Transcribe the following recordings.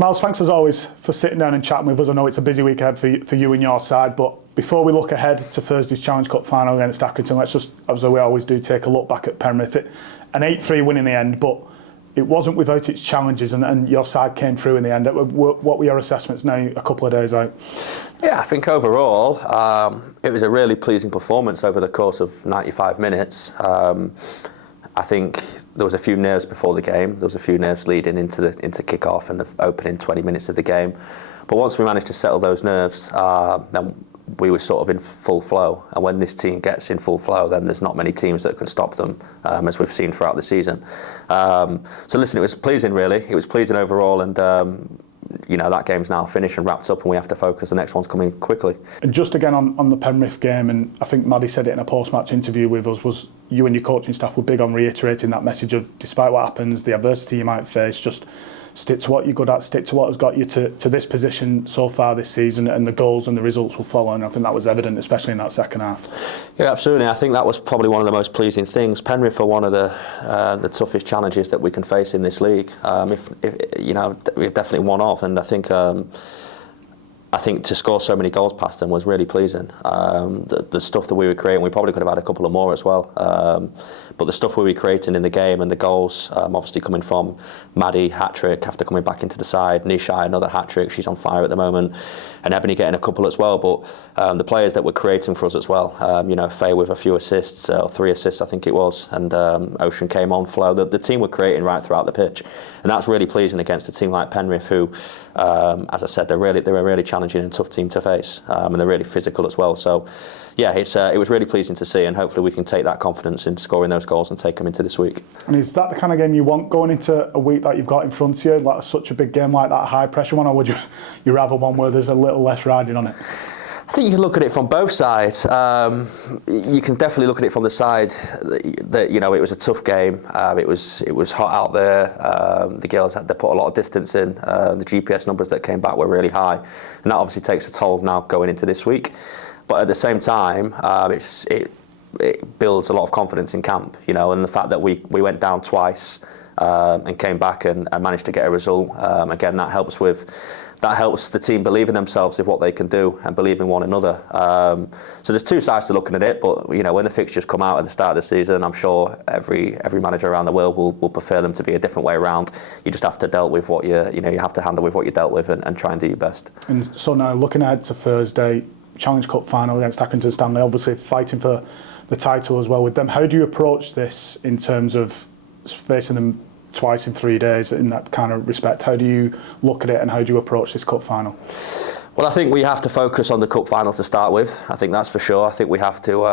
Miles, thanks as always for sitting down and chatting with us. I know it's a busy week ahead for you and your side, but before we look ahead to Thursday's Challenge Cup final against Accrington, let's just, as we always do, take a look back at Penrith. An 8-3 win in the end, but it wasn't without its challenges, and your side came through in the end. What were your assessments now, a couple of days out? Yeah, I think overall it was a really pleasing performance over the course of 95 minutes. I think there was a few nerves before the game. There was a few nerves leading into kick-off and the opening 20 minutes of the game. But once we managed to settle those nerves, then we were sort of in full flow. And when this team gets in full flow, then there's not many teams that can stop them, as we've seen throughout the season. So listen, it was pleasing, really. It was pleasing overall, and that game's now finished and wrapped up, and we have to focus. The next one's coming quickly. And just again on the Penrith game, and I think Maddie said it in a post-match interview with us, was you and your coaching staff were big on reiterating that message of, despite what happens, the adversity you might face, just stick to what you're good at, stick to what has got you to this position so far this season, and the goals and the results will follow. And I think that was evident, especially in that second half. Yeah, absolutely. I think that was probably one of the most pleasing things. Penrith are one of the toughest challenges that we can face in this league. We're definitely one of, and I think to score so many goals past them was really pleasing. The stuff that we were creating, we probably could have had a couple of more as well. But the stuff we were creating in the game and the goals, obviously coming from Maddie, hat-trick after coming back into the side, Nishai, another hat-trick, she's on fire at the moment, and Ebony getting a couple as well. But the players that were creating for us as well, Faye with a few assists, or 3 assists I think it was, and Ocean came on, Flo. The team were creating right throughout the pitch. And that's really pleasing against a team like Penrith who, as I said, they're a really challenging and tough team to face, and they're really physical as well. So, yeah, it was really pleasing to see, and hopefully we can take that confidence in scoring those goals and take them into this week. And is that the kind of game you want going into a week that you've got in front of you, like such a big game like that, high pressure one, or would you rather one where there's a little less riding on it? I think you can look at it from both sides. You can definitely look at it from the side that it was a tough game. It was hot out there. The girls they put a lot of distance in. The GPS numbers that came back were really high, and that obviously takes a toll now going into this week. But at the same time, it builds a lot of confidence in camp. And the fact that we went down twice and came back and managed to get a result. Again, that helps the team believe in themselves with what they can do and believe in one another. So there's two sides to looking at it, but when the fixtures come out at the start of the season, I'm sure every manager around the world will prefer them to be a different way around. You just have to deal with what you have to handle with what you dealt with and try and do your best. And so now looking ahead to Thursday, Challenge Cup final against Accrington Stanley, obviously fighting for the title as well with them. How do you approach this in terms of facing them twice in 3 days in that kind of respect? How do you look at it, and how do you approach this cup final? Well, I think we have to focus on the cup final to start with. I think that's for sure. I think we have to,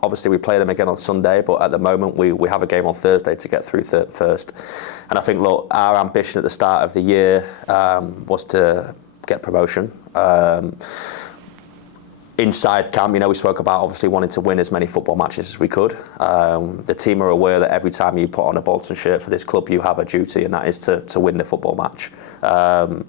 obviously we play them again on Sunday, but at the moment we have a game on Thursday to get through first. And I think, look, our ambition at the start of the year was to get promotion. Inside camp, we spoke about obviously wanting to win as many football matches as we could. The team are aware that every time you put on a Bolton shirt for this club, you have a duty, and that is to win the football match. Our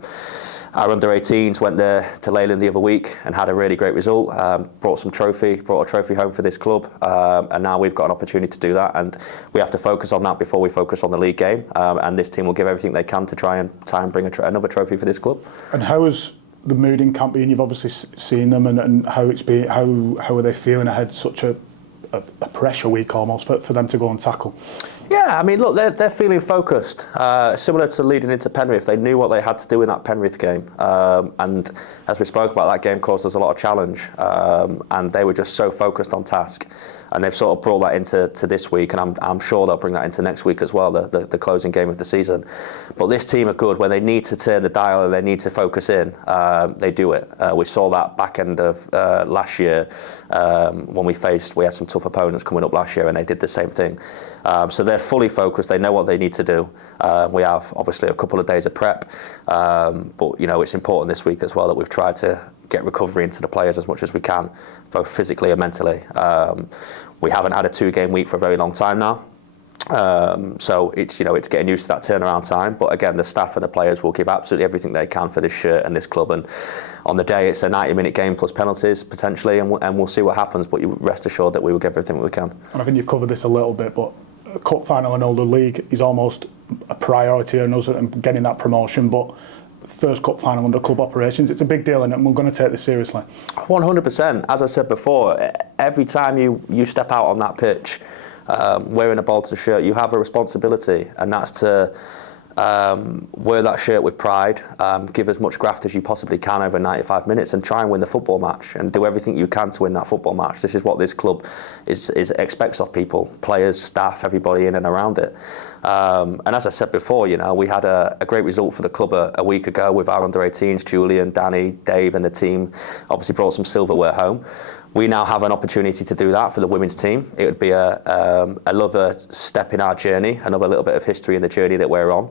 under-18s went there to Leyland the other week and had a really great result. Brought a trophy home for this club, and now we've got an opportunity to do that, and we have to focus on that before we focus on the league game. And this team will give everything they can to try and bring another trophy for this club. And how is the mood in camp? You've obviously seen them, and how it's been. How are they feeling ahead such a pressure week almost for them to go and tackle? Yeah, I mean, look, they're feeling focused. Similar to leading into Penrith, they knew what they had to do in that Penrith game, and as we spoke about, that game caused us a lot of challenge, and they were just so focused on task. And they've sort of brought that into this week, and I'm sure they'll bring that into next week as well, the closing game of the season. But this team are good. When they need to turn the dial and they need to focus in, they do it. We saw that back end of last year when we had some tough opponents coming up last year, and they did the same thing. So they're fully focused. They know what they need to do. We have obviously a couple of days of prep, but it's important this week as well that we've tried to get recovery into the players as much as we can, both physically and mentally. We haven't had a 2-game week for a very long time now. So it's getting used to that turnaround time. But again, the staff and the players will give absolutely everything they can for this shirt and this club. And on the day, it's a 90-minute game plus penalties potentially, and we'll see what happens. But you rest assured that we will give everything we can. And I think you've covered this a little bit, but a cup final and all the league is almost a priority on us and getting that promotion. But first cup final under club operations. It's a big deal, and we're going to take this seriously. 100%. As I said before, every time you step out on that pitch wearing a Bolton shirt, you have a responsibility, and that's to wear that shirt with pride, give as much graft as you possibly can over 95 minutes and try and win the football match and do everything you can to win that football match. This is what this club expects of people, players, staff, everybody in and around it. And as I said before, we had a great result for the club a week ago with our under-18s, Julian, Danny, Dave and the team obviously brought some silverware home. We now have an opportunity to do that for the women's team. It would be another step in our journey, another little bit of history in the journey that we're on.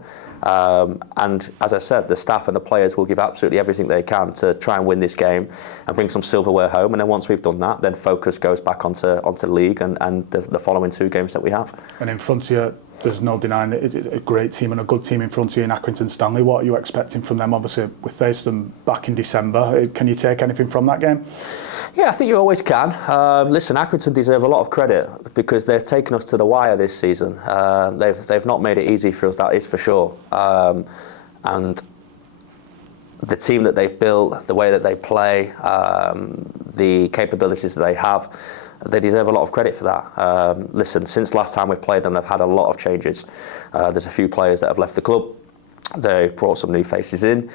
And as I said, the staff and the players will give absolutely everything they can to try and win this game and bring some silverware home. And then once we've done that, then focus goes back onto league and the following 2 games that we have. And in front of you, there's no denying that it's a great team and a good team in front of you in Accrington Stanley. What are you expecting from them? Obviously, we faced them back in December. Can you take anything from that game? Yeah, I think you always can. Listen, Accrington deserve a lot of credit because they've taken us to the wire this season. They've not made it easy for us, that is for sure. And the team that they've built, the way that they play, the capabilities that they have, they deserve a lot of credit for that. Listen, since last time we've played them, they've had a lot of changes. There's a few players that have left the club. They've brought some new faces in.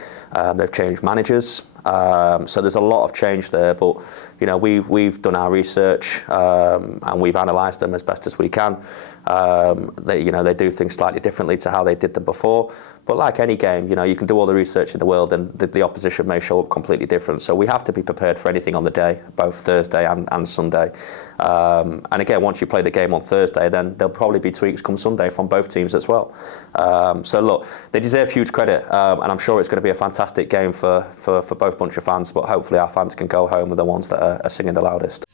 They've changed managers. So there's a lot of change there. But we've done our research and we've analysed them as best as we can. They do things slightly differently to how they did them before. But like any game, you can do all the research in the world and the opposition may show up completely different. So we have to be prepared for anything on the day, both Thursday and Sunday. And again, once you play the game on Thursday, then there'll probably be tweaks come Sunday from both teams as well. So look, they deserve huge credit, and I'm sure it's going to be a fantastic game for both bunch of fans, but hopefully our fans can go home with the ones that are singing the loudest.